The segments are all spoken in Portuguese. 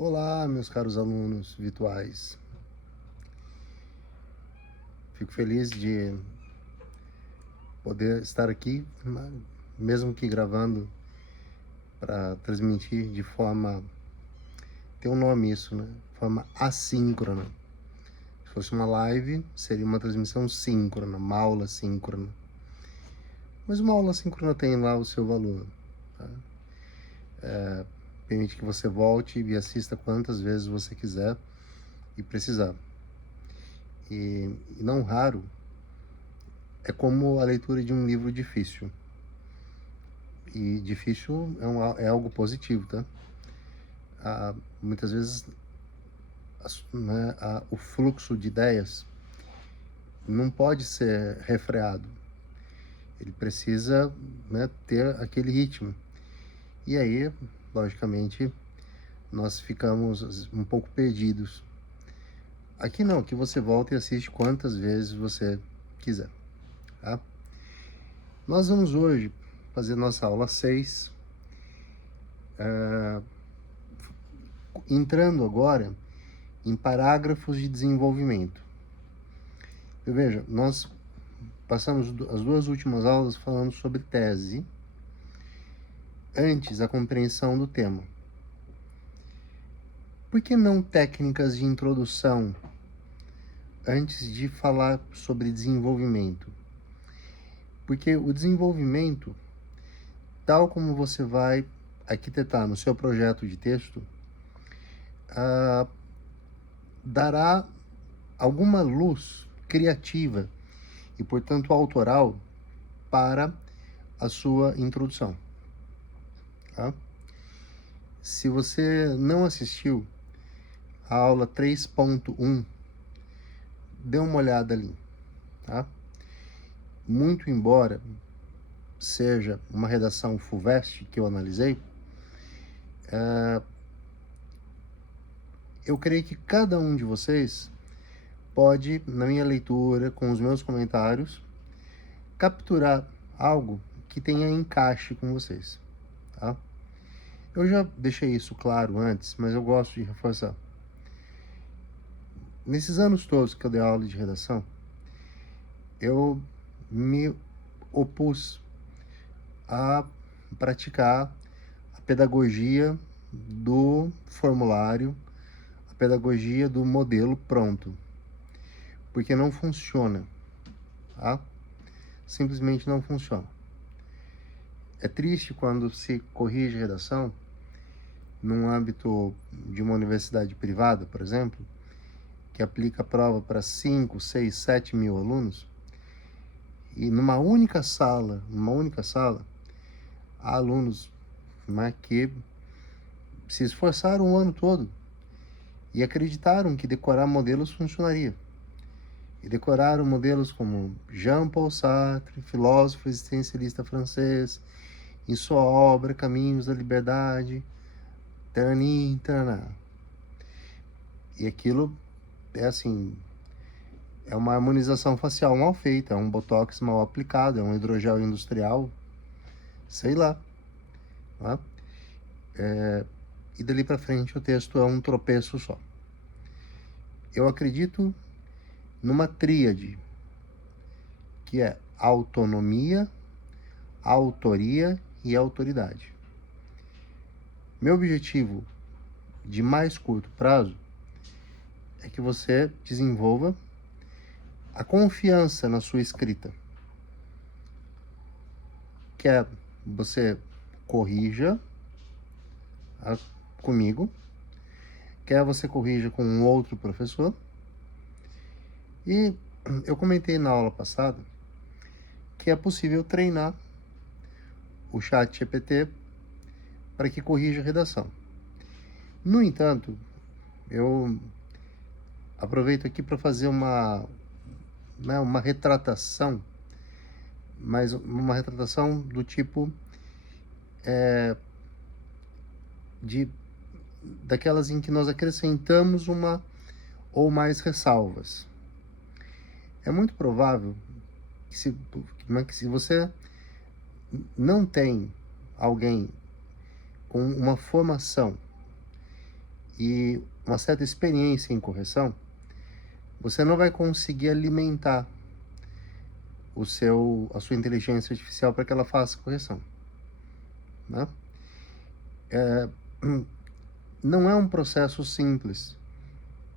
Olá, meus caros alunos virtuais. Fico feliz de poder estar aqui, mesmo que gravando, para transmitir de forma. Tem um nome isso, né? Forma assíncrona. Se fosse uma live, seria uma transmissão síncrona, uma aula síncrona. Mas uma aula síncrona tem lá o seu valor. Tá? Permite que você volte e assista quantas vezes você quiser e precisar. E não raro, é como a leitura de um livro difícil. E difícil é algo positivo, tá? Muitas vezes o fluxo de ideias não pode ser refreado. Ele precisa, ter aquele ritmo. E aí, logicamente, nós ficamos um pouco perdidos. Aqui não, aqui você volta e assiste quantas vezes você quiser. Tá? Nós vamos hoje fazer nossa aula 6, entrando agora em parágrafos de desenvolvimento. Veja, nós passamos as duas últimas aulas falando sobre tese, antes a compreensão do tema. Por que não técnicas de introdução antes de falar sobre desenvolvimento? Porque o desenvolvimento, tal como você vai arquitetar no seu projeto de texto, dará alguma luz criativa e, portanto, autoral para a sua introdução. Tá? Se você não assistiu a aula 3.1, dê uma olhada ali. Tá? Muito embora seja uma redação FUVEST que eu analisei, eu creio que cada um de vocês pode, na minha leitura, com os meus comentários, capturar algo que tenha encaixe com vocês. Tá? Eu já deixei isso claro antes, mas eu gosto de reforçar. Nesses anos todos que eu dei aula de redação, eu me opus a praticar a pedagogia do formulário, a pedagogia do modelo pronto, porque não funciona, tá? Simplesmente não funciona. É triste quando se corrige redação num âmbito de uma universidade privada, por exemplo, que aplica a prova para 5, 6, 7 mil alunos, e numa única sala, há alunos que se esforçaram o ano todo e acreditaram que decorar modelos funcionaria. E decoraram modelos como Jean-Paul Sartre, filósofo existencialista francês, em sua obra Caminhos da Liberdade, taranim, taraná. E aquilo é assim, é uma harmonização facial mal feita, é um botox mal aplicado, é um hidrogel industrial, sei lá. Tá? E dali para frente o texto é um tropeço só. Eu acredito numa tríade, que é autonomia, autoria e autoridade. Meu objetivo de mais curto prazo é que você desenvolva a confiança na sua escrita. Quer você corrija comigo, quer você corrija com um outro professor. E eu comentei na aula passada que é possível treinar o ChatGPT para que corrija a redação. No entanto, eu aproveito aqui para fazer uma retratação, mas uma retratação do tipo daquelas em que nós acrescentamos uma ou mais ressalvas. É muito provável que se você não tem alguém com uma formação e uma certa experiência em correção, você não vai conseguir alimentar a sua inteligência artificial para que ela faça correção, né? Não é um processo simples,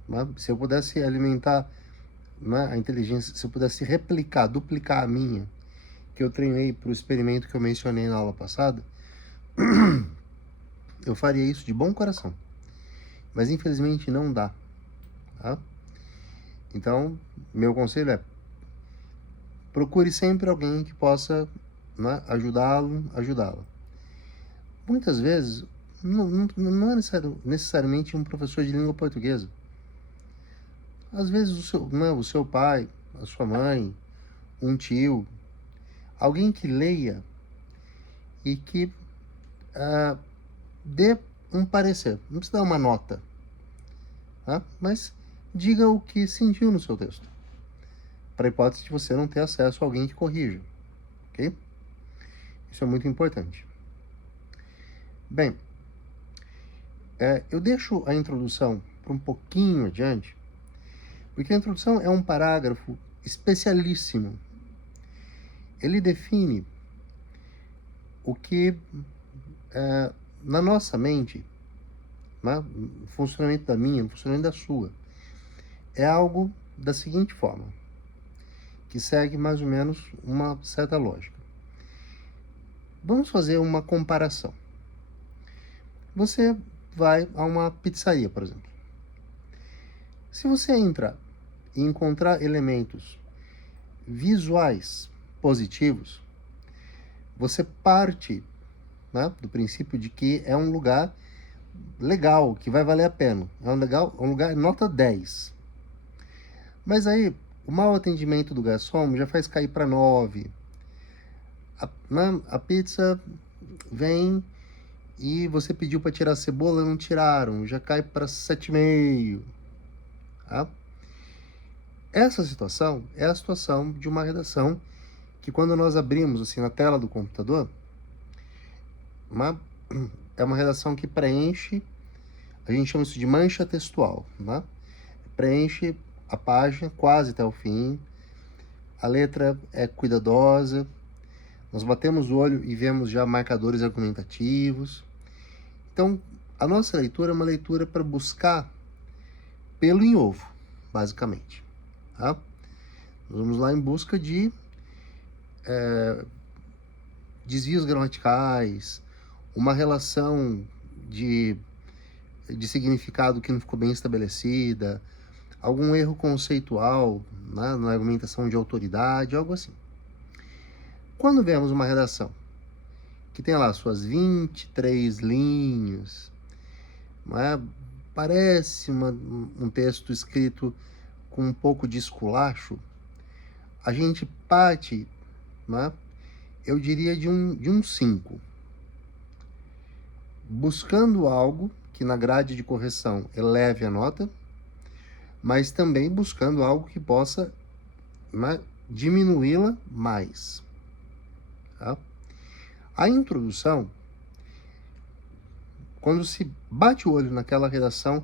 né? Se eu pudesse alimentar, né, a inteligência, se eu pudesse replicar, duplicar a minha, que eu treinei para o experimento que eu mencionei na aula passada, eu faria isso de bom coração. Mas infelizmente não dá, tá? Então, meu conselho é: procure sempre alguém que possa, né, ajudá-la. Muitas vezes, não é necessariamente um professor de língua portuguesa. Às vezes o seu pai, a sua mãe, um tio, alguém que leia e que dê um parecer. Não precisa dar uma nota, tá? Mas diga o que sentiu no seu texto, para a hipótese de você não ter acesso a alguém que corrija, ok? Isso é muito importante. Bem, eu deixo a introdução para um pouquinho adiante, porque a introdução é um parágrafo especialíssimo. Ele define o que, na nossa mente, né, no funcionamento da minha, no funcionamento da sua, é algo da seguinte forma, que segue mais ou menos uma certa lógica. Vamos fazer uma comparação. Você vai a uma pizzaria, por exemplo. Se você entrar e encontrar elementos visuais positivos, você parte, né, do princípio de que é um lugar legal, que vai valer a pena. É um lugar nota 10. Mas aí, o mau atendimento do garçom já faz cair para 9. A pizza vem e você pediu para tirar a cebola, não tiraram, já cai para 7,5. Tá? Essa situação é a situação de uma redação que, quando nós abrimos assim na tela do computador, é uma redação que preenche, a gente chama isso de mancha textual, né? Preenche a página quase até o fim, a letra é cuidadosa, nós batemos o olho e vemos já marcadores argumentativos. Então, a nossa leitura é uma leitura para buscar pelo em ovo, basicamente. Tá? Nós vamos lá em busca de desvios gramaticais, uma relação de significado que não ficou bem estabelecida, algum erro conceitual, né, na argumentação de autoridade, algo assim. Quando vemos uma redação que tem lá suas 23 linhas, parece um texto escrito com um pouco de esculacho, a gente parte, eu diria, de um 5. Buscando algo que na grade de correção eleve a nota, mas também buscando algo que possa diminuí-la mais. Tá? A introdução, quando se bate o olho naquela redação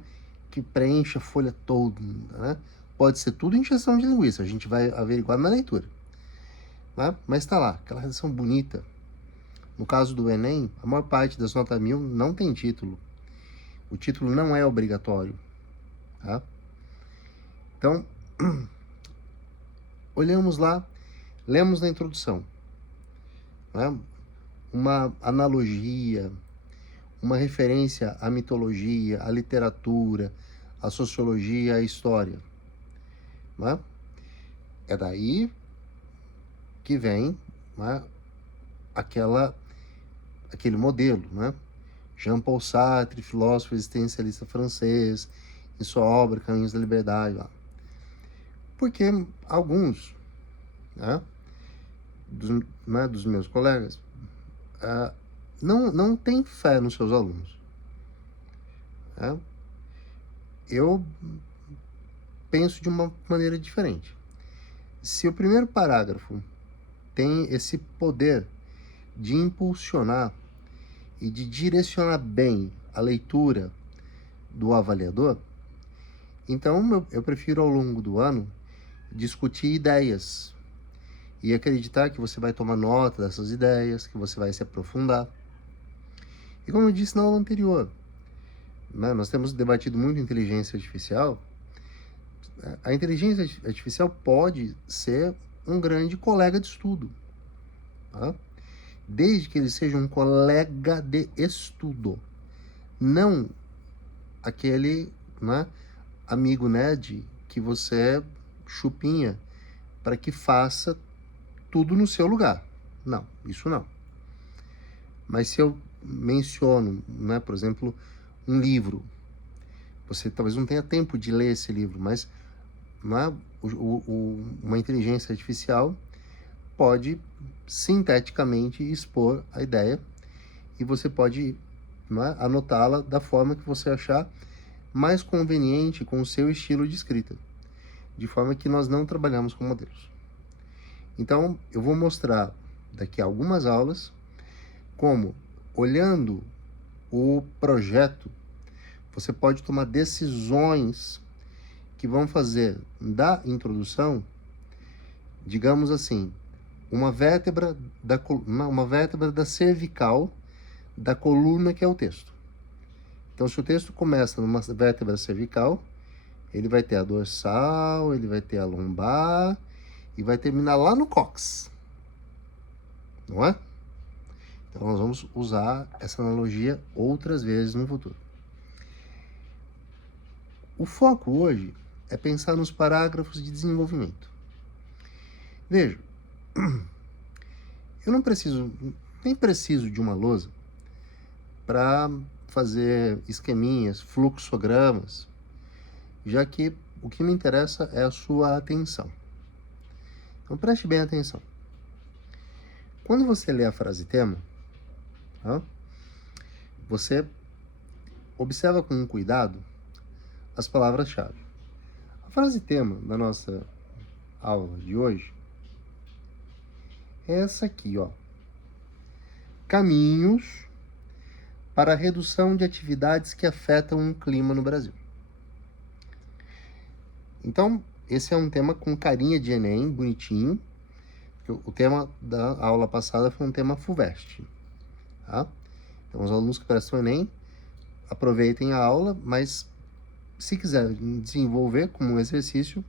que preenche a folha toda, né? Pode ser tudo injeção de linguiça, a gente vai averiguar na leitura. Né? Mas está lá, aquela redação bonita. No caso do Enem, a maior parte das notas 1000 não tem título. O título não é obrigatório. Tá? Então, olhamos lá, lemos na introdução, né, uma analogia, uma referência à mitologia, à literatura, à sociologia, à história. Né? É daí que vem, né, aquele modelo, né? Jean-Paul Sartre, filósofo existencialista francês, em sua obra Caminhos da Liberdade. Lá. Porque alguns, né, dos meus colegas não têm fé nos seus alunos. Né? Eu penso de uma maneira diferente. Se o primeiro parágrafo tem esse poder de impulsionar e de direcionar bem a leitura do avaliador, então eu prefiro ao longo do ano discutir ideias e acreditar que você vai tomar nota dessas ideias, que você vai se aprofundar. E como eu disse na aula anterior, né, nós temos debatido muito inteligência artificial. A inteligência artificial pode ser um grande colega de estudo, tá? Desde que ele seja um colega de estudo, não aquele, né, amigo nerd que você chupinha para que faça tudo no seu lugar. Não, isso não. Mas se eu menciono, né, por exemplo, um livro, você talvez não tenha tempo de ler esse livro, mas né, uma inteligência artificial pode sinteticamente expor a ideia e você pode, né, anotá-la da forma que você achar mais conveniente com o seu estilo de escrita, de forma que nós não trabalhamos com modelos. Então, eu vou mostrar daqui a algumas aulas como, olhando o projeto, você pode tomar decisões que vão fazer da introdução, digamos assim, uma vértebra da cervical da coluna que é o texto. Então, se o texto começa numa vértebra cervical, ele vai ter a dorsal, ele vai ter a lombar e vai terminar lá no cóccix, não é? Então, nós vamos usar essa analogia outras vezes no futuro. O foco hoje é pensar nos parágrafos de desenvolvimento. Veja, eu nem preciso de uma lousa para fazer esqueminhas, fluxogramas, já que o que me interessa é a sua atenção. Então preste bem atenção. Quando você lê a frase tema, tá, você observa com cuidado as palavras-chave. A frase tema da nossa aula de hoje é essa aqui, ó. Caminhos para a redução de atividades que afetam o clima no Brasil. Então, esse é um tema com carinha de Enem, bonitinho. O tema da aula passada foi um tema FUVEST, tá? Então, os alunos que prestam Enem, aproveitem a aula, mas se quiser desenvolver como um exercício,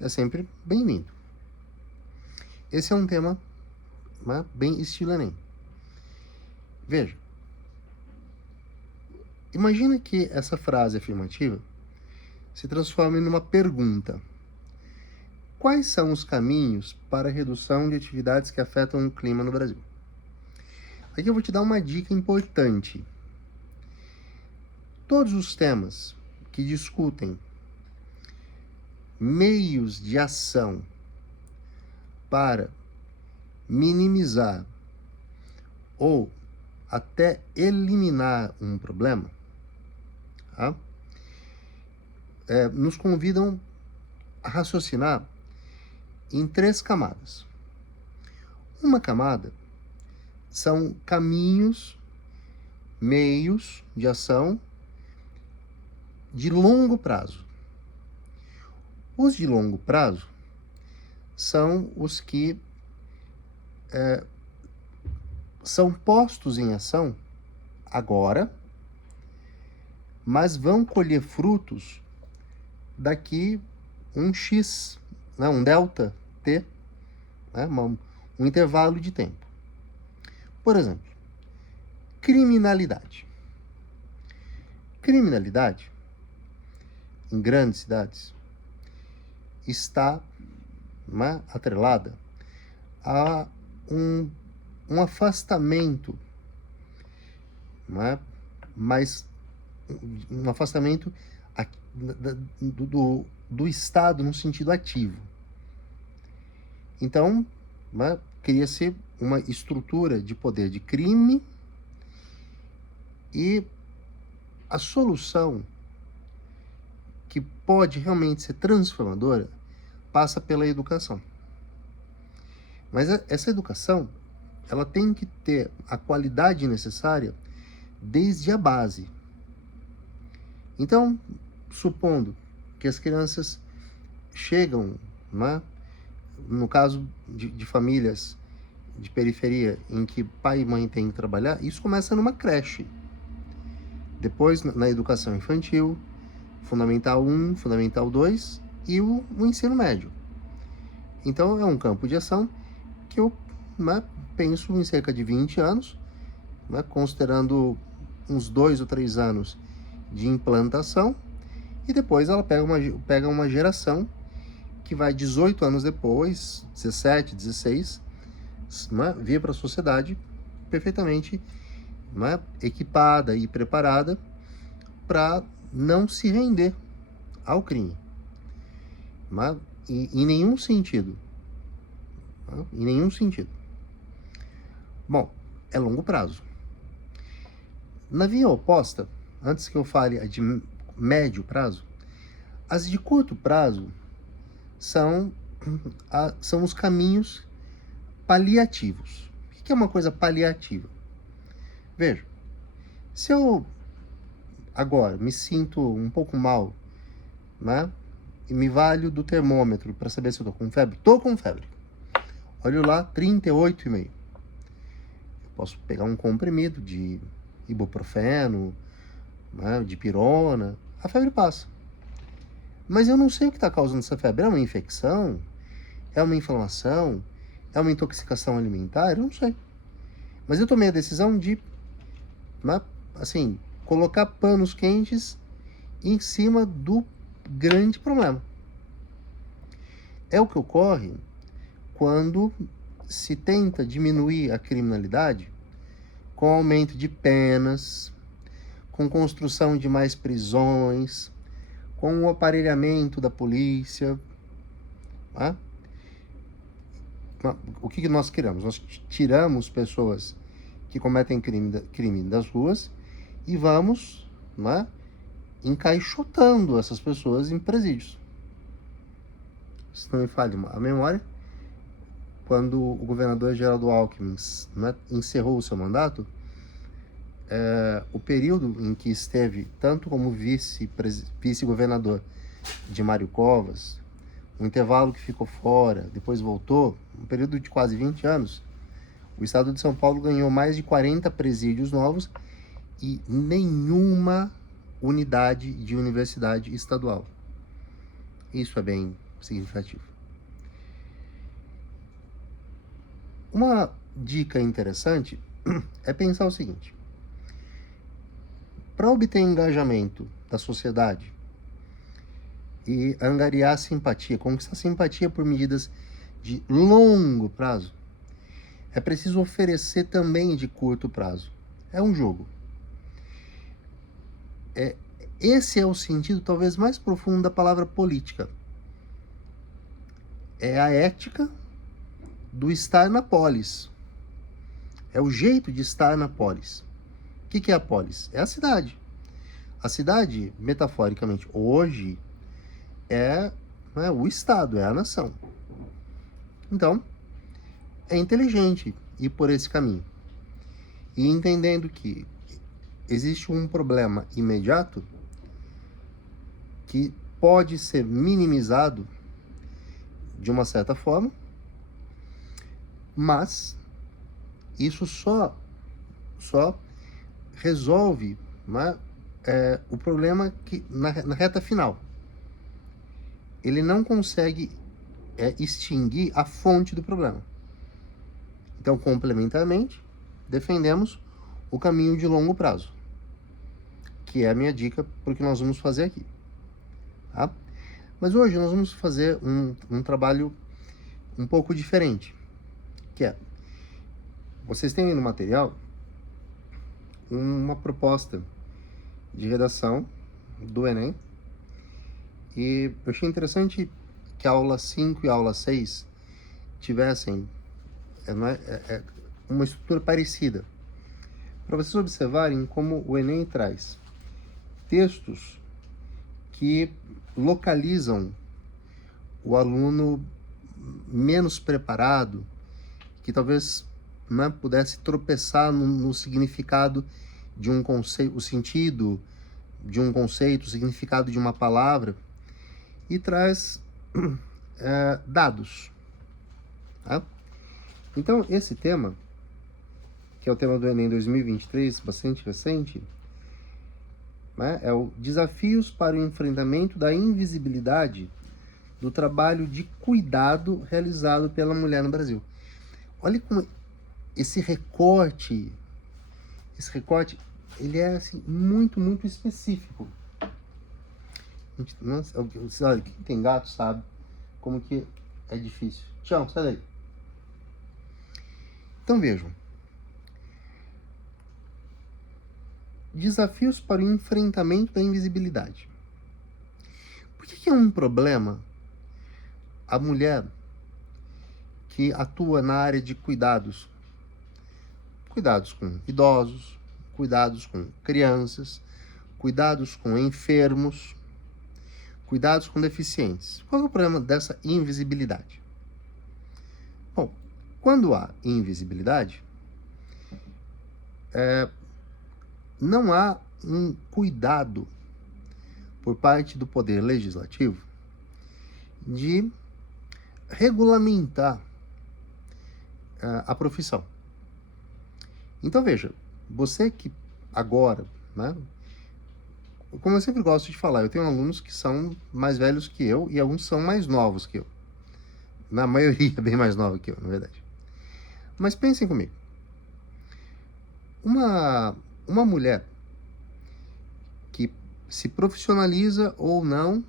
é sempre bem-vindo. Esse é um tema, né, bem estilo Enem. Veja, imagina que essa frase afirmativa se transforme numa pergunta. Quais são os caminhos para a redução de atividades que afetam o clima no Brasil? Aqui eu vou te dar uma dica importante. Todos os temas que discutem meios de ação para minimizar ou até eliminar um problema, tá, nos convidam a raciocinar em 3 camadas. Uma camada são caminhos, meios de ação de longo prazo. Os de longo prazo são os que são postos em ação agora, mas vão colher frutos daqui um X, né, um delta T, né, um intervalo de tempo. Por exemplo, criminalidade. Criminalidade, em grandes cidades, está, né, atrelada a um afastamento, né, mas um afastamento do Estado no sentido ativo. Então, né, cria-se uma estrutura de poder de crime e a solução que pode realmente ser transformadora passa pela educação. Mas essa educação, ela tem que ter a qualidade necessária desde a base. Então, supondo que as crianças chegam, né, no caso de famílias de periferia em que pai e mãe têm que trabalhar, isso começa numa creche. Depois na educação infantil, Fundamental 1, Fundamental 2 e o ensino médio. Então é um campo de ação que eu, né, penso em cerca de 20 anos, né, considerando uns 2 ou 3 anos de implantação, e depois ela pega uma geração que vai 18 anos depois, 17, 16, né, vir para a sociedade perfeitamente, né, equipada e preparada para não se render ao crime. Né, em nenhum sentido. Né, em nenhum sentido. Bom, é longo prazo. Na via oposta, antes que eu fale de médio prazo, as de curto prazo são os caminhos paliativos. O que é uma coisa paliativa? Veja, se eu agora me sinto um pouco mal, né, e me valho do termômetro para saber se eu tô com febre, tô com febre. Olho lá, 38,5. Posso pegar um comprimido de ibuprofeno, né, de pirona, a febre passa. Mas eu não sei o que está causando essa febre. É uma infecção? É uma inflamação? É uma intoxicação alimentar? Eu não sei. Mas eu tomei a decisão de, né, assim, colocar panos quentes em cima do grande problema. É o que ocorre quando se tenta diminuir a criminalidade com aumento de penas, com construção de mais prisões, com o aparelhamento da polícia. Tá? O que nós criamos? Nós tiramos pessoas que cometem crime das ruas e vamos, né, encaixotando essas pessoas em presídios. Se não me falha a memória, quando o governador Geraldo Alckmin, né, encerrou o seu mandato, o período em que esteve tanto como vice-governador de Mário Covas, um intervalo que ficou fora, depois voltou, um período de quase 20 anos, o estado de São Paulo ganhou mais de 40 presídios novos e nenhuma unidade de universidade estadual. Isso é bem significativo. Uma dica interessante é pensar o seguinte: para obter engajamento da sociedade e angariar simpatia, conquistar simpatia por medidas de longo prazo, é preciso oferecer também de curto prazo. É um jogo. Esse é o sentido talvez mais profundo da palavra política. É a ética do estar na polis. É o jeito de estar na polis. O que é a polis? É a cidade. A cidade, metaforicamente, hoje, é o Estado, é a nação. Então, é inteligente ir por esse caminho. E entendendo que existe um problema imediato que pode ser minimizado de uma certa forma, mas isso só resolve, né, o problema que na reta final. Ele não consegue extinguir a fonte do problema. Então, complementarmente, defendemos o caminho de longo prazo, que é a minha dica para o que nós vamos fazer aqui. Tá? Mas hoje nós vamos fazer um trabalho um pouco diferente, que é, vocês têm no material uma proposta de redação do Enem, e eu achei interessante que a aula 5 e a aula 6 tivessem uma estrutura parecida, para vocês observarem como o Enem traz textos que localizam o aluno menos preparado, que talvez pudesse tropeçar no significado de um conceito, o sentido de um conceito, o significado de uma palavra e traz dados. Tá? Então, esse tema, que é o tema do Enem 2023, bastante recente, né, é o Desafios para o Enfrentamento da Invisibilidade do Trabalho de Cuidado realizado pela mulher no Brasil. Olha como esse recorte, ele é assim, muito, muito específico. Nossa, olha, quem tem gato sabe como que é difícil. Tchau, sai daí. Então vejam. Desafios para o enfrentamento da invisibilidade. Por que é um problema a mulher que atua na área de cuidados? Cuidados com idosos, cuidados com crianças, cuidados com enfermos, cuidados com deficientes. Qual é o problema dessa invisibilidade? Bom, quando há invisibilidade, não há um cuidado por parte do Poder Legislativo de regulamentar a profissão. Então veja, você que agora, né, como eu sempre gosto de falar, eu tenho alunos que são mais velhos que eu e alguns são mais novos que eu. Na maioria bem mais nova que eu, na verdade. Mas pensem comigo. Uma mulher que se profissionaliza ou não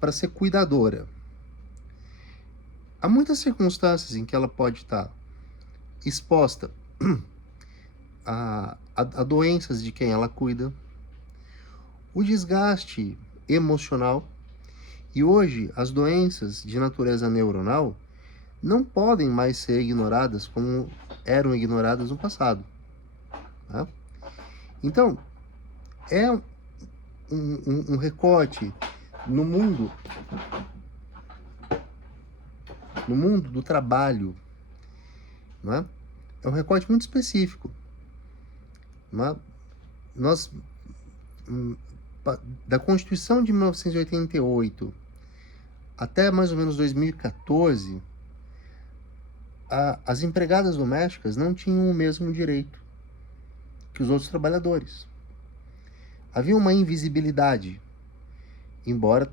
para ser cuidadora. Há muitas circunstâncias em que ela pode estar exposta a doenças de quem ela cuida, o desgaste emocional, e hoje as doenças de natureza neuronal não podem mais ser ignoradas como eram ignoradas no passado. Tá? Então, é um recorte no mundo do trabalho, né? É um recorte muito específico. Né? Nós, da Constituição de 1988 até mais ou menos 2014, as empregadas domésticas não tinham o mesmo direito que os outros trabalhadores. Havia uma invisibilidade, embora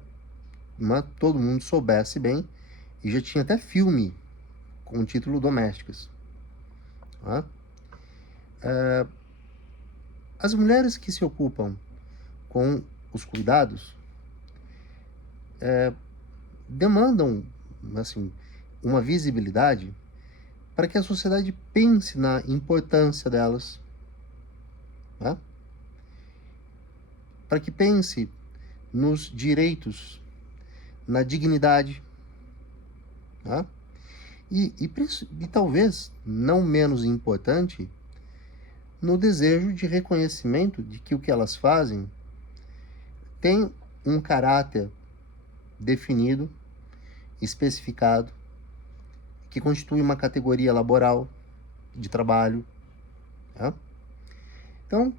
todo mundo soubesse bem, e já tinha até filme com o título Domésticas. Tá? As mulheres que se ocupam com os cuidados demandam assim, uma visibilidade para que a sociedade pense na importância delas, né? Para que pense nos direitos, na dignidade, né? E talvez, não menos importante, no desejo de reconhecimento de que o que elas fazem tem um caráter definido, especificado, que constitui uma categoria laboral de trabalho. Tá? Então,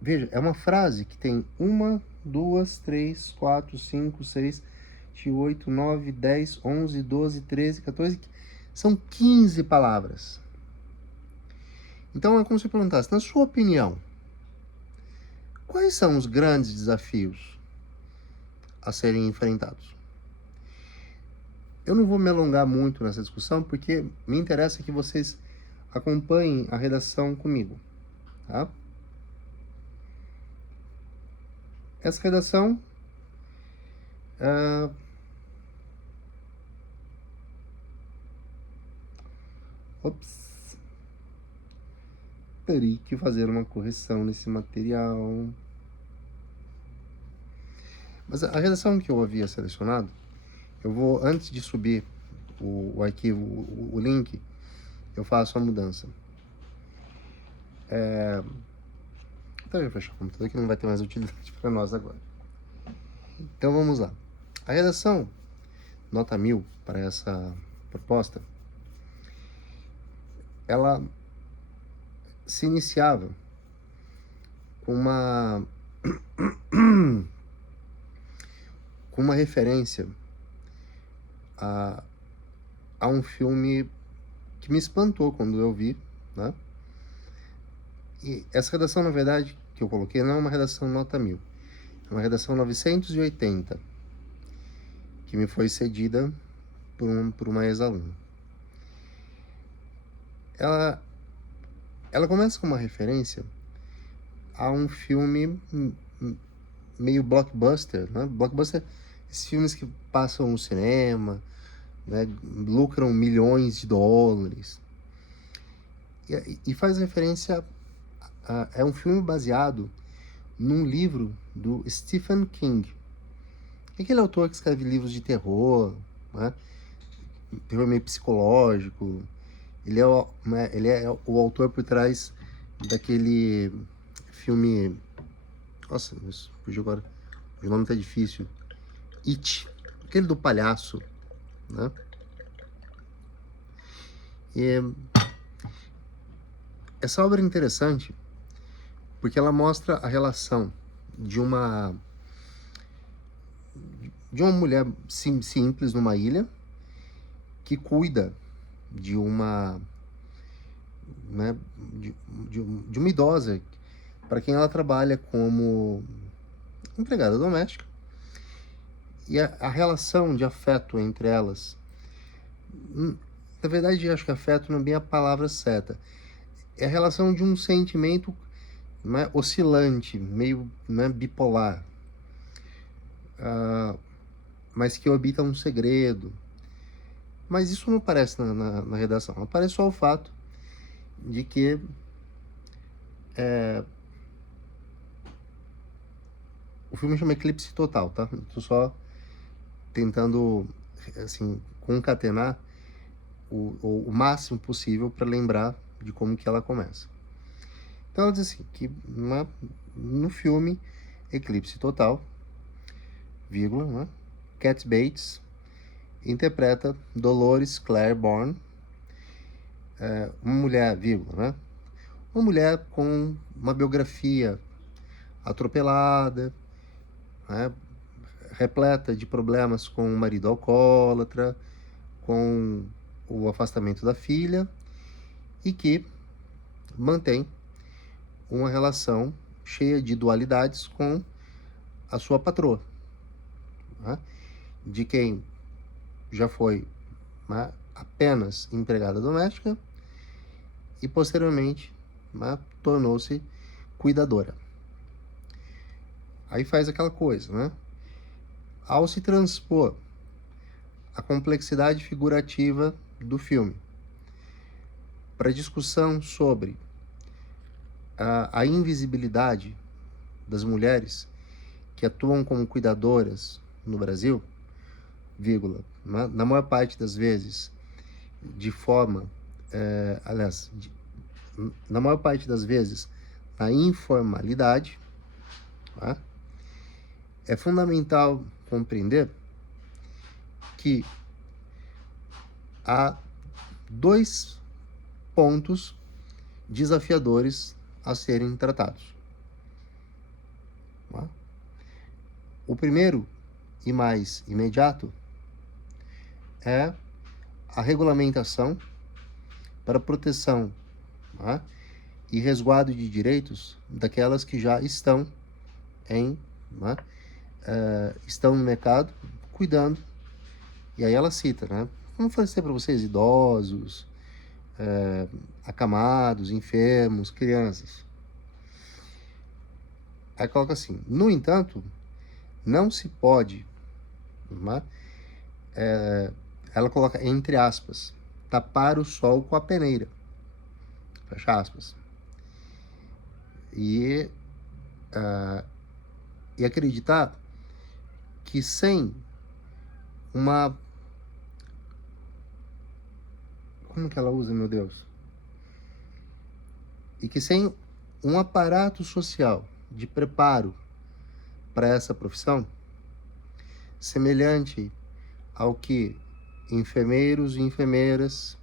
veja, é uma frase que tem 1, 2, 3, 4, 5, 6, 7, 8, 9, 10, 11, 12, 13, 14, são 15 palavras. Então é como se eu perguntasse, na sua opinião, quais são os grandes desafios a serem enfrentados? Eu não vou me alongar muito nessa discussão, porque me interessa que vocês acompanhem a redação comigo. Tá? Essa redação terei que fazer uma correção nesse material. Mas a redação que eu havia selecionado, eu vou, antes de subir o arquivo, o link, eu faço a mudança. Então eu vou fechar o computador que não vai ter mais utilidade para nós agora. Então vamos lá. A redação, nota 1000 para essa proposta, ela se iniciava com uma referência a, a um filme que me espantou quando eu vi, né? E essa redação, na verdade, que eu coloquei não é uma redação nota 1000, é uma redação 980, que me foi cedida por uma ex-aluna. Ela começa com uma referência a um filme meio blockbuster, né? Blockbuster, esses filmes que passam no cinema, né? Lucram milhões de dólares. E faz referência é um filme baseado num livro do Stephen King. Aquele autor que escreve livros de terror, né? Terror meio psicológico. Ele é o autor por trás daquele filme... Nossa, fugiu agora. O nome tá difícil. It. Aquele do palhaço, né? E essa obra é interessante porque ela mostra a relação de uma mulher simples numa ilha que cuida de uma, né, de uma idosa para quem ela trabalha como empregada doméstica, e a relação de afeto entre elas, na verdade acho que afeto não é bem a palavra certa, é a relação de um sentimento, né, oscilante, meio, né, bipolar, mas que habita um segredo. Mas isso não aparece na redação. Aparece só o fato de que o filme chama Eclipse Total, tá? Tô só tentando, assim, concatenar o máximo possível para lembrar de como que ela começa. Então ela diz assim, que no filme Eclipse Total, vírgula, né? Cat Bates interpreta Dolores Claiborne, uma mulher, vírgula, né? Uma mulher com uma biografia atropelada, né? Repleta de problemas com o marido alcoólatra, com o afastamento da filha, e que mantém uma relação cheia de dualidades com a sua patroa, né? De quem já foi, né, apenas empregada doméstica e posteriormente, né, tornou-se cuidadora. Aí faz aquela coisa, né? Ao se transpor a complexidade figurativa do filme para discussão sobre a invisibilidade das mulheres que atuam como cuidadoras no Brasil, vírgula, né, na maior parte das vezes de forma, na maior parte das vezes na informalidade, tá? É fundamental compreender que há dois pontos desafiadores a serem tratados. Tá? O primeiro e mais imediato é a regulamentação para proteção, tá, e resguardo de direitos daquelas que já estão tá, estão no mercado cuidando. E aí ela cita, né? Como falei para vocês, idosos, acamados, enfermos, crianças. Aí coloca assim: no entanto, não se pode, né, ela coloca entre aspas, tapar o sol com a peneira, fecha aspas, e acreditar que sem uma... Como que ela usa, meu Deus? E que sem um aparato social de preparo para essa profissão, semelhante ao que enfermeiros e enfermeiras,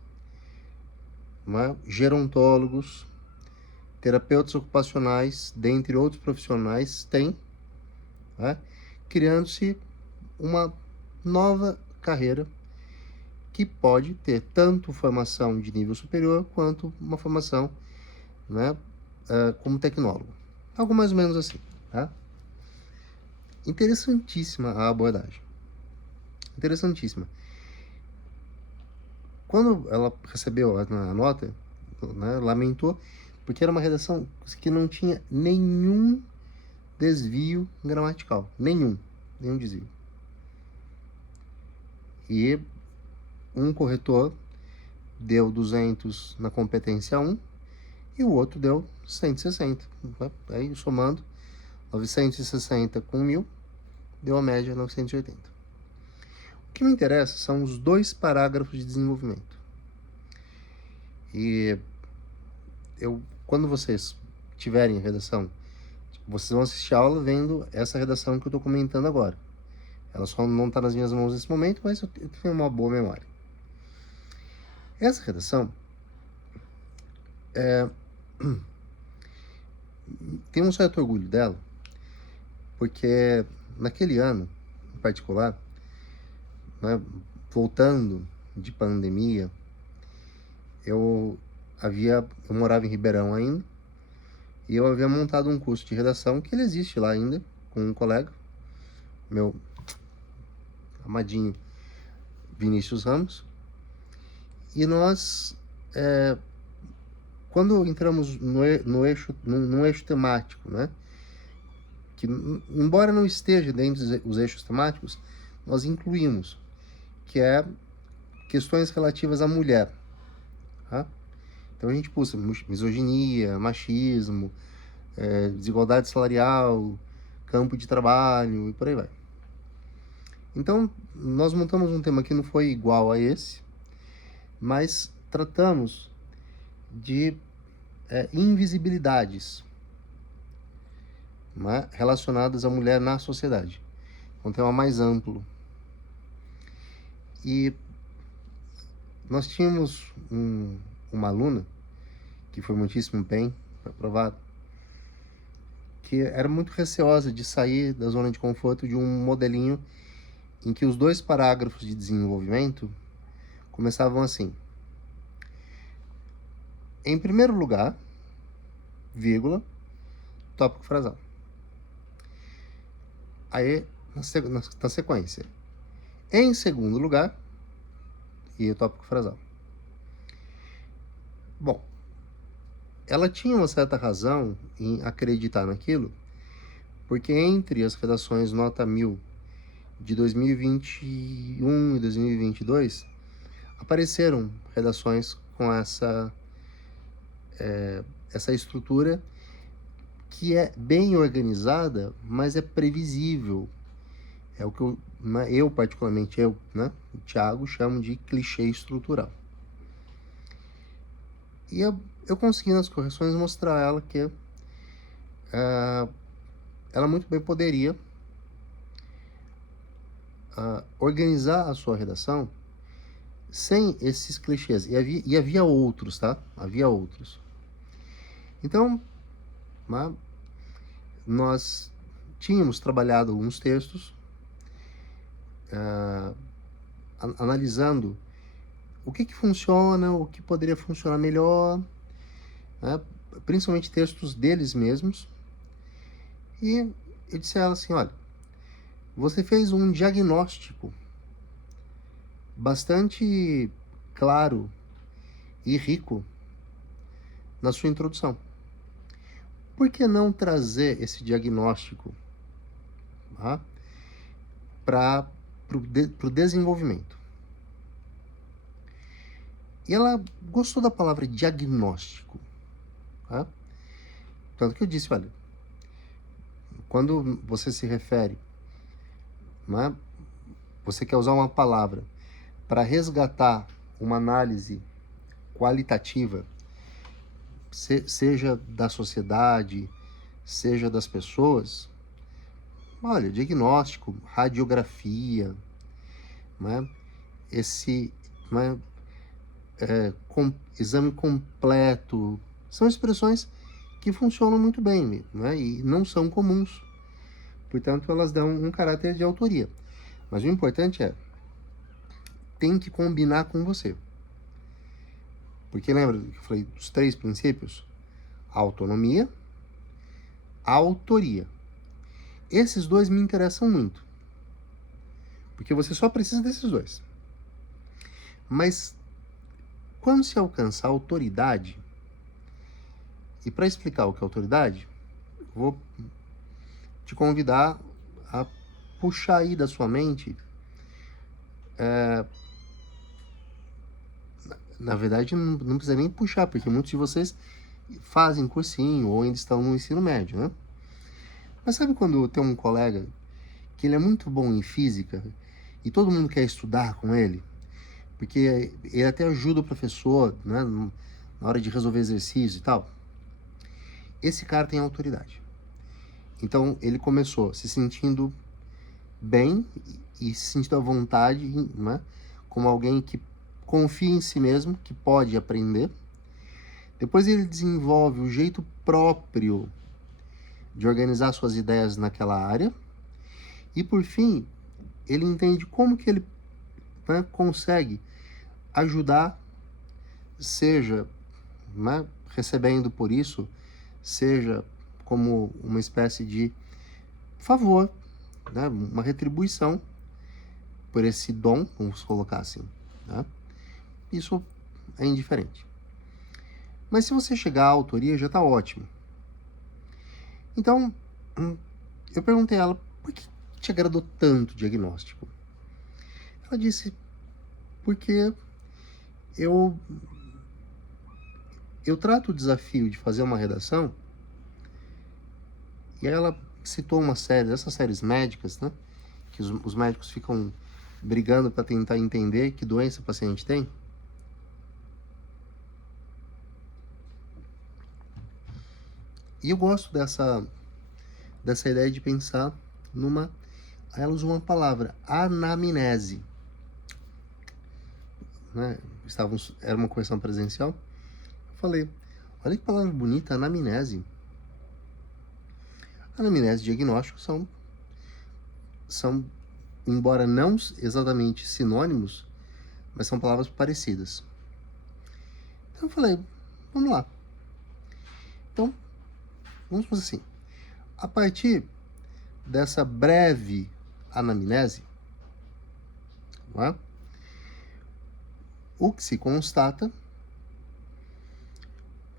né, gerontólogos, terapeutas ocupacionais, dentre outros profissionais, têm, né? Criando-se uma nova carreira que pode ter tanto formação de nível superior quanto uma formação, né, como tecnólogo. Algo mais ou menos assim, tá? Interessantíssima a abordagem. Interessantíssima. Quando ela recebeu a nota, né, lamentou, porque era uma redação que não tinha nenhum desvio gramatical. Nenhum desvio. E um corretor deu 200 na competência 1 e o outro deu 160. Aí, somando, 960 com 1000, deu a média 980. O que me interessa são os 2 parágrafos de desenvolvimento. E quando vocês tiverem a redação, vocês vão assistir a aula vendo essa redação que eu estou comentando agora. Ela só não está nas minhas mãos nesse momento, mas eu tenho uma boa memória. Essa redação tem um certo orgulho dela, porque naquele ano, em particular, né, voltando de pandemia, eu morava em Ribeirão ainda, e eu havia montado um curso de redação, que ele existe lá ainda, com um colega, meu amadinho Vinícius Ramos, e nós, quando entramos num eixo temático, né, que embora não esteja dentro dos eixos temáticos, nós incluímos, que é questões relativas à mulher, tá? Então a gente puxa misoginia, machismo, desigualdade salarial, campo de trabalho e por aí vai. Então nós montamos um tema que não foi igual a esse, mas tratamos de invisibilidades, né, relacionadas à mulher na sociedade. Um tema mais amplo. E nós tínhamos uma aluna que foi muitíssimo bem, foi aprovada, que era muito receosa de sair da zona de conforto de um modelinho em que os 2 parágrafos de desenvolvimento começavam assim: em primeiro lugar, vírgula, tópico frasal. Aí, na sequência, em segundo lugar, e o tópico frasal. Bom, ela tinha uma certa razão em acreditar naquilo, porque entre as redações nota 1000 de 2021 e 2022, apareceram redações com essa estrutura que é bem organizada, mas é previsível. É o que eu particularmente, né, o Thiago, chamo de clichê estrutural. E eu consegui nas correções mostrar a ela que ela muito bem poderia organizar a sua redação sem esses clichês. E havia outros, tá? Havia outros. Então, nós tínhamos trabalhado alguns textos, analisando o que funciona, o que poderia funcionar melhor, né? Principalmente textos deles mesmos. E eu disse a ela assim: olha, você fez um diagnóstico bastante claro e rico na sua introdução. Por que não trazer esse diagnóstico, tá, para o desenvolvimento? E ela gostou da palavra diagnóstico, tá? Tanto que eu disse: olha, quando você se refere, né, você quer usar uma palavra para resgatar uma análise qualitativa, seja da sociedade, seja das pessoas, olha, diagnóstico, radiografia, né, esse, né, exame completo, são expressões que funcionam muito bem, né? E não são comuns. Portanto, elas dão um caráter de autoria. Mas o importante é, tem que combinar com você. Porque lembra que eu falei dos 3 princípios? A autonomia, a autoria. Esses 2 me interessam muito. Porque você só precisa desses 2. Mas quando se alcança a autoridade, e para explicar o que é autoridade, vou te convidar a puxar aí da sua mente, na verdade não precisa nem puxar, porque muitos de vocês fazem cursinho ou ainda estão no ensino médio, né? Mas sabe quando tem um colega que ele é muito bom em física e todo mundo quer estudar com ele? Porque ele até ajuda o professor, né, na hora de resolver exercício e tal. Esse cara tem autoridade. Então ele começou se sentindo bem e se sentindo à vontade, né, como alguém que confia em si mesmo, que pode aprender. Depois ele desenvolve o jeito próprio de organizar suas ideias naquela área. E por fim, ele entende como que ele, né, consegue ajudar, seja, né, recebendo por isso, seja como uma espécie de favor, né, uma retribuição por esse dom, vamos colocar assim. Né? Isso é indiferente. Mas se você chegar à autoria, já está ótimo. Então, eu perguntei a ela, por que te agradou tanto o diagnóstico? Ela disse, porque eu trato o desafio de fazer uma redação, e ela citou uma série, dessas séries médicas, né? Que os médicos ficam brigando para tentar entender que doença o paciente tem. E eu gosto dessa ideia de pensar numa... Ela usou uma palavra, anamnese. Né? Era uma correção presencial. Eu falei, olha que palavra bonita, anamnese. Anamnese e diagnóstico são, embora não exatamente sinônimos, mas são palavras parecidas. Então eu falei, vamos lá. Então, vamos fazer assim. A partir dessa breve anamnese, não é? O que se constata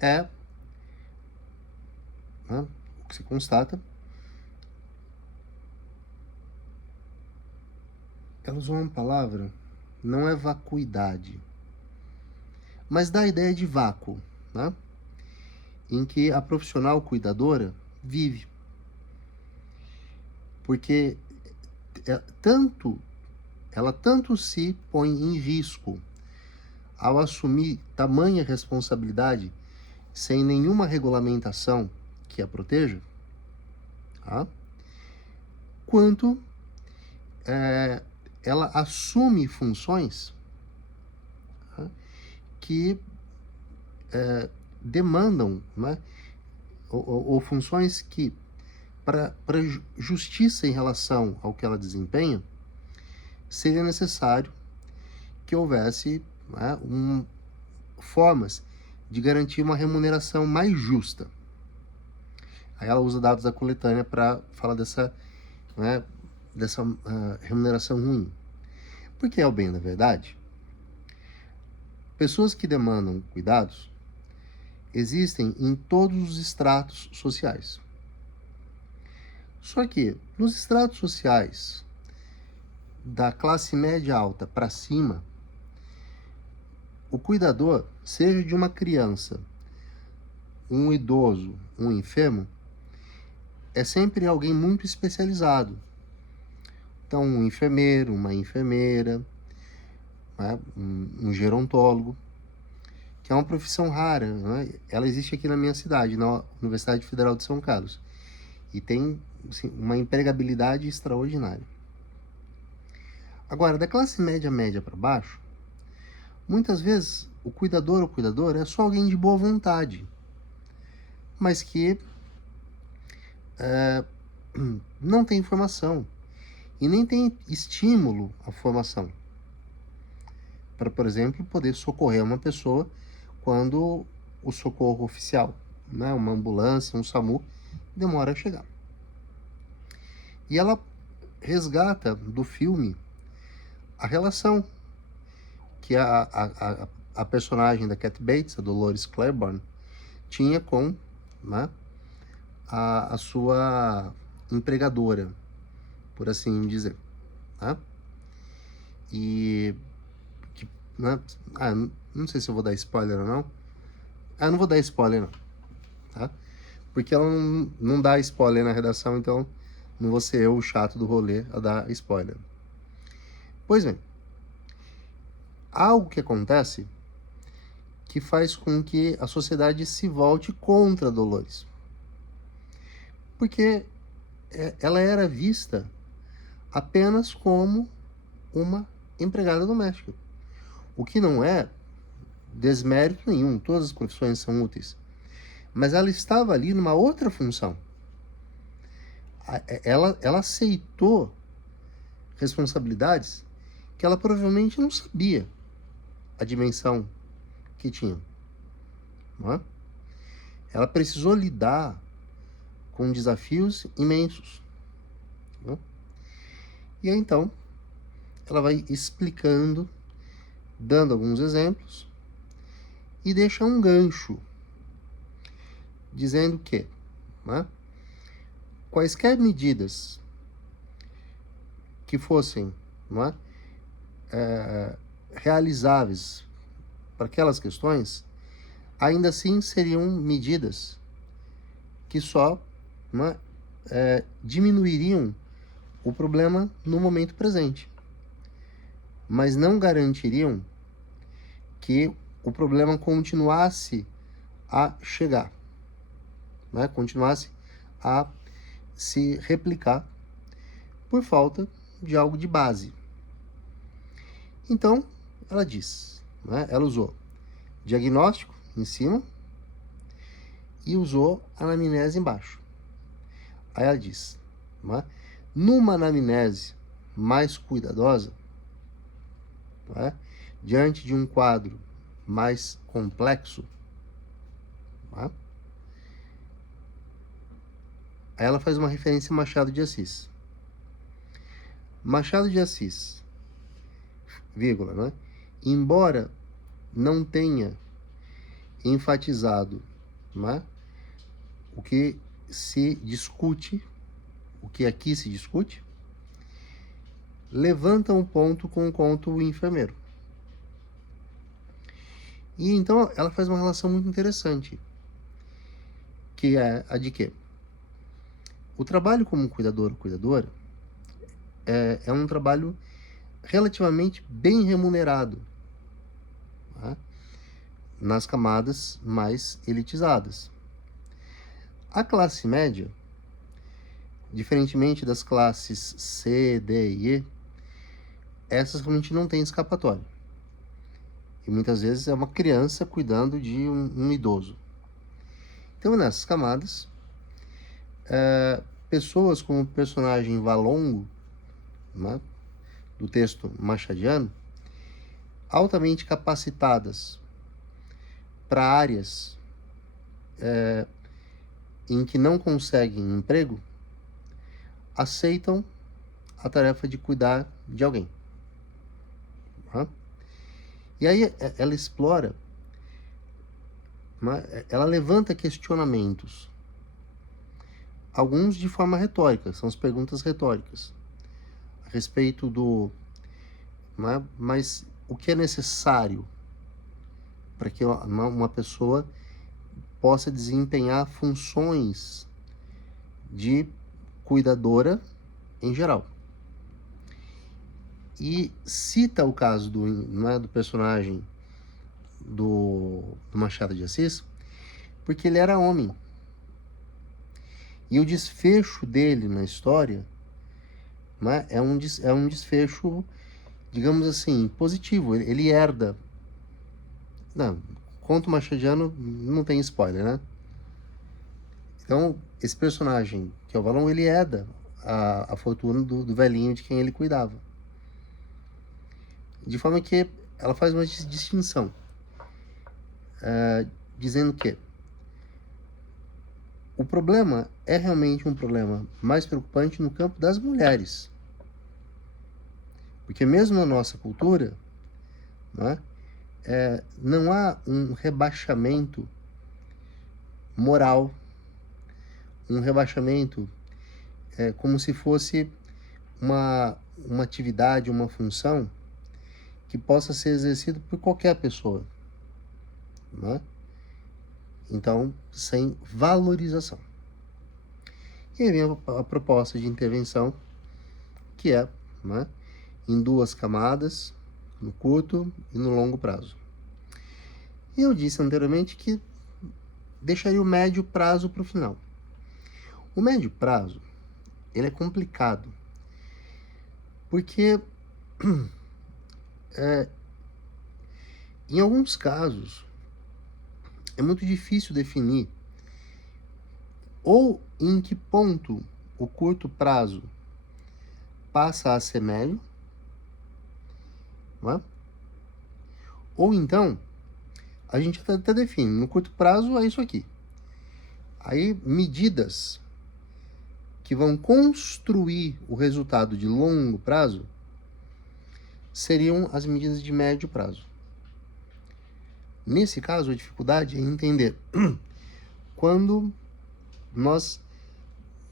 é... Né? O que se constata... Ela usou uma palavra, não é vacuidade, mas dá a ideia de vácuo, né? Em que a profissional cuidadora vive. Porque ela tanto se põe em risco ao assumir tamanha responsabilidade sem nenhuma regulamentação que a proteja, tá? Quanto ela assume funções, tá, que demandam, né, ou funções que, para justiça em relação ao que ela desempenha, seria necessário que houvesse, né, formas de garantir uma remuneração mais justa. Aí ela usa dados da coletânea para falar dessa, né, remuneração ruim. Porque é o bem da verdade. Pessoas que demandam cuidados existem em todos os estratos sociais. Só que nos estratos sociais da classe média alta para cima, o cuidador, seja de uma criança, um idoso, um enfermo, é sempre alguém muito especializado. Então, um enfermeiro, uma enfermeira, né, um gerontólogo, que é uma profissão rara, né? Ela existe aqui na minha cidade, na Universidade Federal de São Carlos, e tem, assim, uma empregabilidade extraordinária. Agora, da classe média para baixo, muitas vezes o cuidador ou cuidadora é só alguém de boa vontade, mas que não tem informação e nem tem estímulo à formação para, por exemplo, poder socorrer uma pessoa quando o socorro oficial, né, uma ambulância, um SAMU, demora a chegar. E ela resgata do filme a relação que a personagem da Cat Bates, a Dolores Claiborne, tinha com, né, a sua empregadora, por assim dizer. Tá? E que, né, não sei se eu vou dar spoiler ou não. Não vou dar spoiler não, tá? Porque ela não dá spoiler na redação, então não vou ser eu o chato do rolê a dar spoiler. Pois bem, algo que acontece que faz com que a sociedade se volte contra Dolores. Porque ela era vista apenas como uma empregada doméstica. O que não é desmérito nenhum, todas as profissões são úteis. Mas ela estava ali numa outra função. Ela aceitou responsabilidades que ela provavelmente não sabia a dimensão que tinha. Não é? Ela precisou lidar com desafios imensos. Não é? E aí, então, ela vai explicando, dando alguns exemplos, e deixa um gancho, dizendo que, né, quaisquer medidas que fossem, não é, realizáveis para aquelas questões, ainda assim seriam medidas que só, não é, diminuiriam o problema no momento presente, mas não garantiriam que o problema continuasse a chegar, né? Continuasse a se replicar por falta de algo de base. Então, ela diz, né? Ela usou diagnóstico em cima e usou anamnese embaixo. Aí ela diz, né? Numa anamnese mais cuidadosa, né? Diante de um quadro mais complexo, né? Aí ela faz uma referência a Machado de Assis. Machado de Assis, vírgula, né? Embora não tenha enfatizado, né, o que se discute, o que aqui se discute, levanta um ponto com o conto O Enfermeiro. E então ela faz uma relação muito interessante, que é a de que o trabalho como cuidador ou cuidadora é um trabalho relativamente bem remunerado, né, nas camadas mais elitizadas. A classe média, diferentemente das classes C, D e E, essas realmente não têm escapatória. E muitas vezes é uma criança cuidando de um idoso. Então, nessas camadas, pessoas como o personagem Valongo, né, do texto machadiano, altamente capacitadas para áreas em que não conseguem emprego, aceitam a tarefa de cuidar de alguém. Né? E aí ela explora, ela levanta questionamentos, alguns de forma retórica, são as perguntas retóricas, a respeito do, mas o que é necessário para que uma pessoa possa desempenhar funções de cuidadora em geral. E cita o caso do personagem do Machado de Assis, porque ele era homem. E o desfecho dele na história, né, é um desfecho, digamos assim, positivo. Ele herda. Não, conto machadiano não tem spoiler, né? Então, esse personagem, que é o Valon, ele herda a fortuna do velhinho de quem ele cuidava. De forma que ela faz uma distinção, dizendo que o problema é realmente um problema mais preocupante no campo das mulheres. Porque mesmo na nossa cultura, né, não há um rebaixamento moral, um rebaixamento como se fosse uma atividade, uma função que possa ser exercida por qualquer pessoa, né? Então, sem valorização. E aí vem a proposta de intervenção, que é, né, em duas camadas, no curto e no longo prazo. E eu disse anteriormente que deixaria o médio prazo para o final. O médio prazo, ele é complicado, porque em alguns casos é muito difícil definir ou em que ponto o curto prazo passa a ser médio, não é? Ou então a gente até define, no curto prazo é isso aqui. Aí medidas que vão construir o resultado de longo prazo seriam as medidas de médio prazo. Nesse caso, a dificuldade é entender quando nós,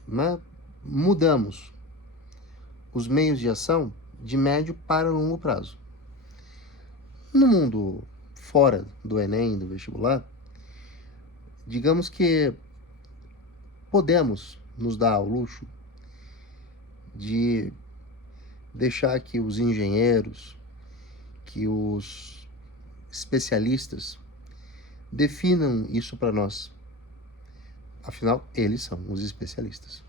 né, mudamos os meios de ação de médio para longo prazo. No mundo fora do Enem, do vestibular, digamos que podemos nos dar ao luxo de deixar que os engenheiros, que os especialistas definam isso para nós. Afinal, eles são os especialistas.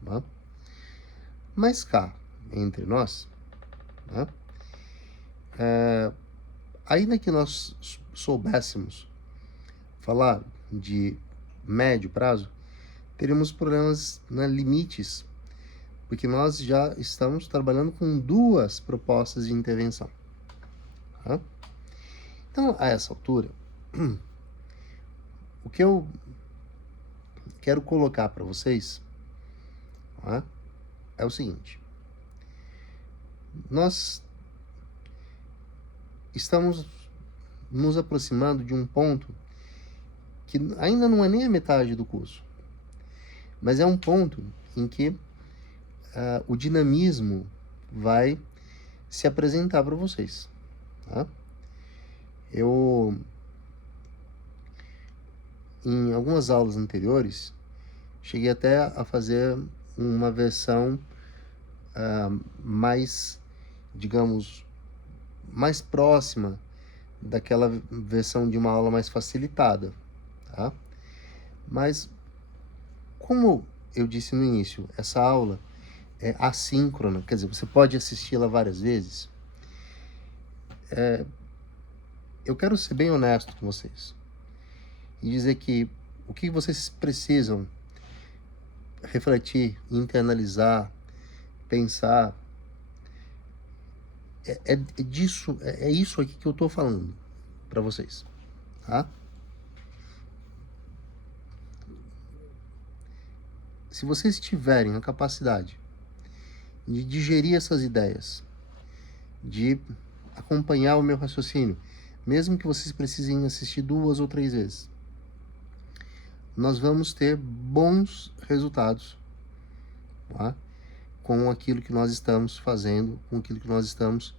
Né? Mas cá, entre nós, né, ainda que nós soubéssemos falar de médio prazo, teríamos problemas, né, limites, porque nós já estamos trabalhando com duas propostas de intervenção. Tá? Então, a essa altura, o que eu quero colocar para vocês, tá, é o seguinte: nós estamos nos aproximando de um ponto que ainda não é nem a metade do curso, mas é um ponto em que o dinamismo vai se apresentar para vocês. Tá? Eu, em algumas aulas anteriores, cheguei até a fazer uma versão mais, digamos, mais próxima daquela versão de uma aula mais facilitada, tá? Mas, como eu disse no início, essa aula é assíncrona, quer dizer, você pode assisti-la várias vezes. Eu quero ser bem honesto com vocês e dizer que o que vocês precisam refletir, internalizar, pensar, é isso aqui que eu estou falando para vocês, tá? Se vocês tiverem a capacidade de digerir essas ideias, de acompanhar o meu raciocínio, mesmo que vocês precisem assistir 2 ou 3 vezes, nós vamos ter bons resultados, tá? Com aquilo que nós estamos fazendo, com aquilo que nós estamos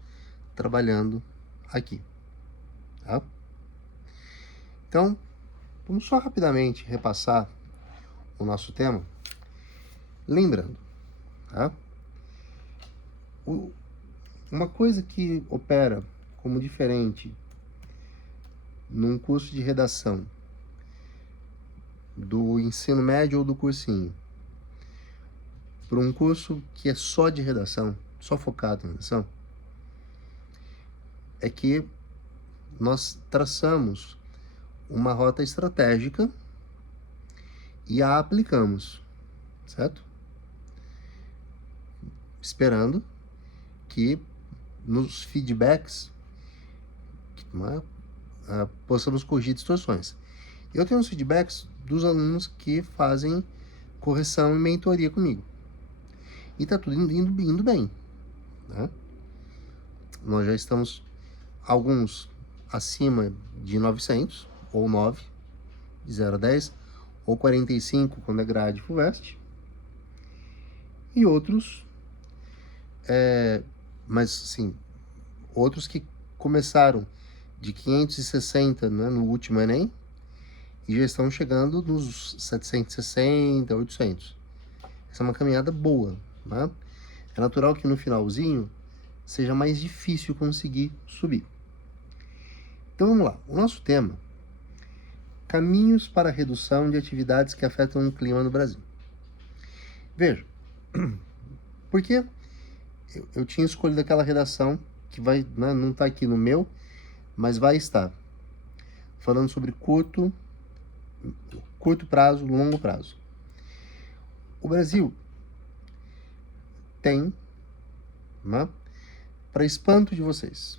trabalhando aqui, tá? Então, vamos só rapidamente repassar o nosso tema, lembrando, tá? Uma coisa que opera como diferente num curso de redação do ensino médio ou do cursinho para um curso que é só de redação, só focado em redação, é que nós traçamos uma rota estratégica e a aplicamos, certo? Esperando que nos feedbacks possamos corrigir distorções. Eu tenho os feedbacks dos alunos que fazem correção e mentoria comigo. E tá tudo indo bem, né? Nós já estamos, alguns acima de 900, ou 9, de 0 a 10, ou 45 quando é grade FUVEST, e outros, mas sim, outros que começaram de 560, né, no último Enem, e já estão chegando nos 760, 800. Essa é uma caminhada boa, né? É natural que no finalzinho seja mais difícil conseguir subir. Então vamos lá. O nosso tema: caminhos para a redução de atividades que afetam o clima no Brasil. Veja, porque eu tinha escolhido aquela redação que vai, né, não está aqui no meu, mas vai estar falando sobre curto prazo, longo prazo. O Brasil tem, né, para espanto de vocês,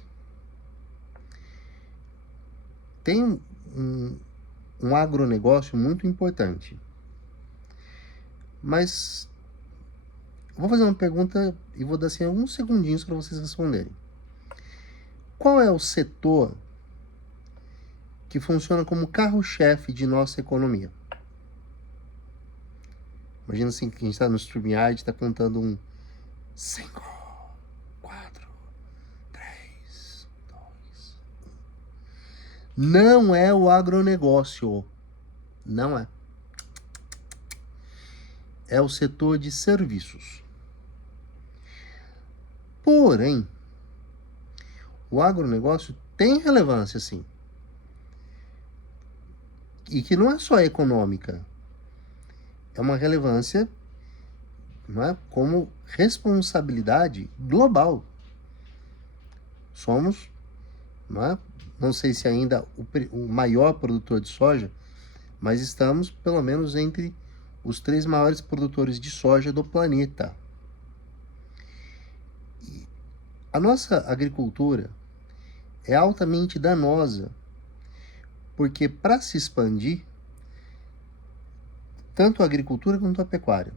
tem um agronegócio muito importante. Mas eu vou fazer uma pergunta e vou dar assim alguns segundinhos para vocês responderem. Qual é o setor que funciona como carro-chefe de nossa economia? Imagina assim que a gente está no StreamYard e está contando 5, 4, 3, 2, 1. Não é o agronegócio. Não é. É o setor de serviços. Porém, o agronegócio tem relevância, sim. E que não é só econômica. É uma relevância, não é, como responsabilidade global. Somos, não sei se ainda o maior produtor de soja, mas estamos pelo menos entre os 3 maiores produtores de soja do planeta. E a nossa agricultura é altamente danosa, porque para se expandir, tanto a agricultura quanto a pecuária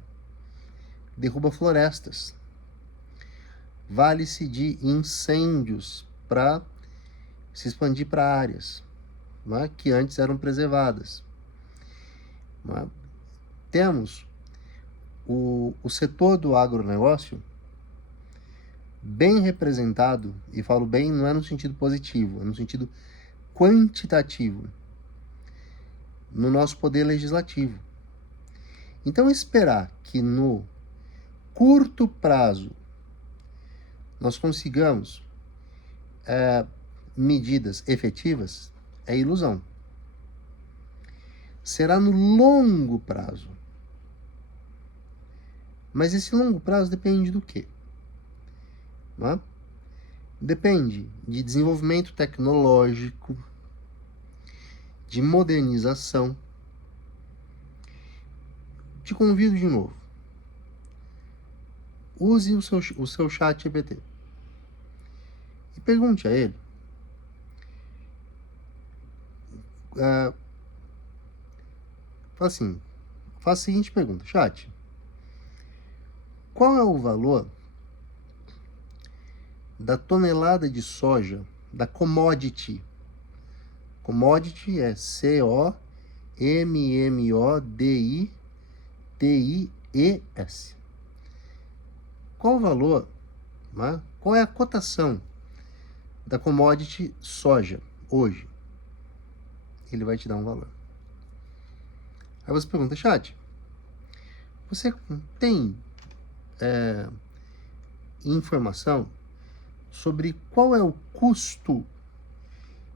derruba florestas, vale-se de incêndios para se expandir para áreas, né, que antes eram preservadas. Né? Temos o setor do agronegócio bem representado, e falo bem não é no sentido positivo, é no sentido quantitativo, no nosso poder legislativo. Então, esperar que no curto prazo nós consigamos medidas efetivas é ilusão. Será no longo prazo. Mas esse longo prazo depende do quê? Né? Depende de desenvolvimento tecnológico, de modernização. Te convido de novo. Use o seu chat GPT e pergunte a ele faça a seguinte pergunta: chat, qual é o valor da tonelada de soja, da commodity? Commodity é COMMODITIES. Qual o valor, né? Qual é a cotação da commodity soja hoje? Ele vai te dar um valor. Aí você pergunta: chat, você tem informação sobre qual é o custo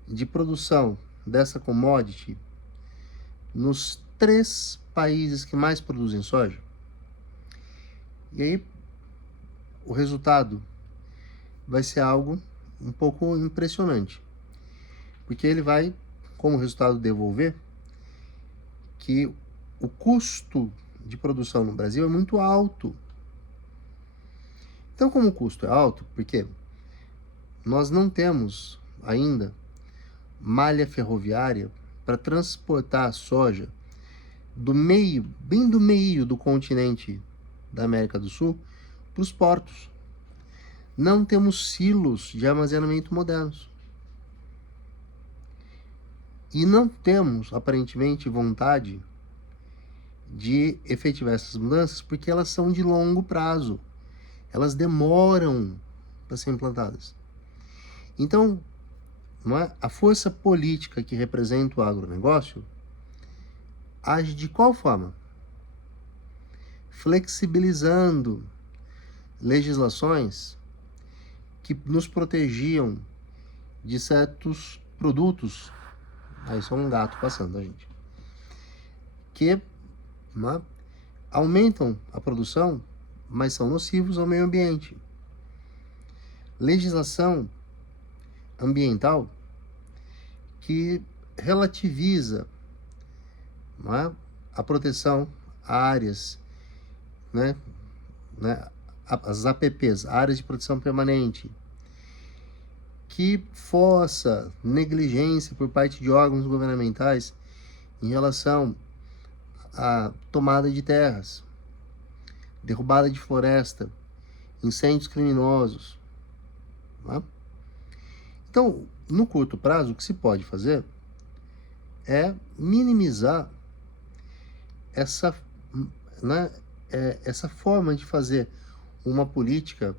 de produção dessa commodity nos 3 países que mais produzem soja? E aí o resultado vai ser algo um pouco impressionante, porque ele vai, como resultado, devolver que o custo de produção no Brasil é muito alto. Então, como o custo é alto, porque nós não temos ainda malha ferroviária para transportar a soja do meio, bem do meio do continente da América do Sul, para os portos. Não temos silos de armazenamento modernos. E não temos, aparentemente, vontade de efetivar essas mudanças porque elas são de longo prazo. Elas demoram para ser implantadas. Então, não é? A força política que representa o agronegócio age de qual forma? Flexibilizando legislações que nos protegiam de certos produtos. Aí só um gato passando, gente. Que aumentam a produção, mas são nocivos ao meio ambiente. Legislação ambiental que relativiza a proteção a áreas, as APPs, áreas de proteção permanente, que força negligência por parte de órgãos governamentais em relação à tomada de terras, derrubada de floresta, incêndios criminosos. Então, no curto prazo, o que se pode fazer é minimizar essa forma de fazer uma política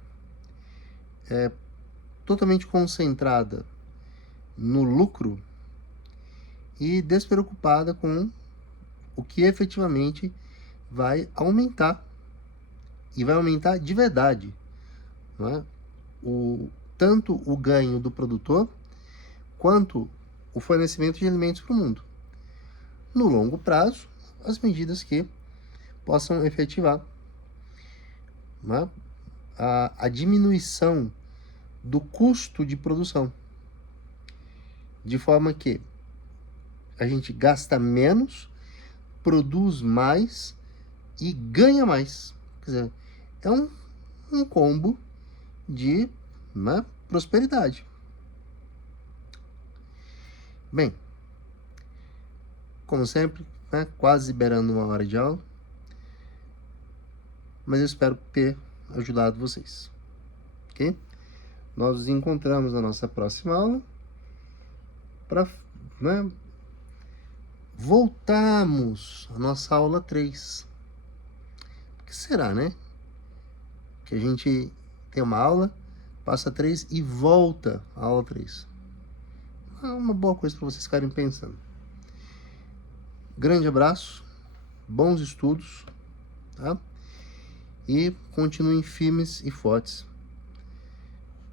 totalmente concentrada no lucro e despreocupada com o que efetivamente vai aumentar, e vai aumentar de verdade, tanto o ganho do produtor quanto o fornecimento de alimentos para o mundo. No longo prazo, as medidas que possam efetivar a diminuição do custo de produção, de forma que a gente gasta menos, produz mais e ganha mais. Quer dizer, é um combo de prosperidade. Bem, como sempre, quase liberando 1 hora de aula, mas eu espero ter ajudado vocês, ok? Nós nos encontramos na nossa próxima aula para voltarmos à nossa aula 3. O que será, né? Que a gente tem uma aula, passa 3 e volta à aula 3. É uma boa coisa para vocês ficarem pensando. Grande abraço, bons estudos, tá? E continuem firmes e fortes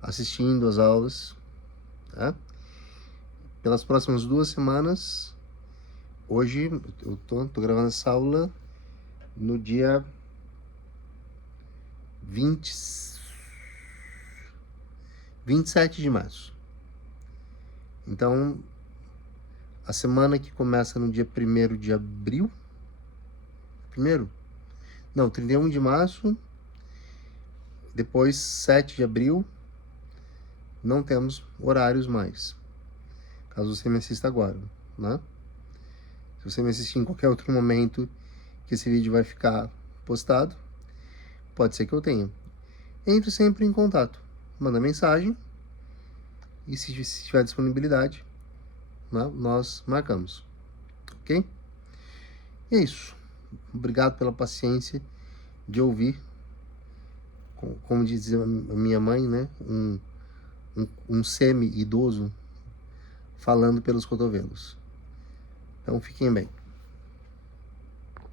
assistindo às aulas, tá? Pelas próximas 2 semanas, hoje eu tô gravando essa aula no dia 27 de março. Então, a semana que começa no dia 1º de abril, 31 de março, depois 7 de abril, não temos horários mais, caso você me assista agora, né? Se você me assistir em qualquer outro momento que esse vídeo vai ficar postado, pode ser que eu tenha. Entre sempre em contato, manda mensagem, e se tiver disponibilidade, nós marcamos, ok? E é isso. Obrigado pela paciência de ouvir, como dizia a minha mãe, né? Um semi-idoso falando pelos cotovelos. Então fiquem bem.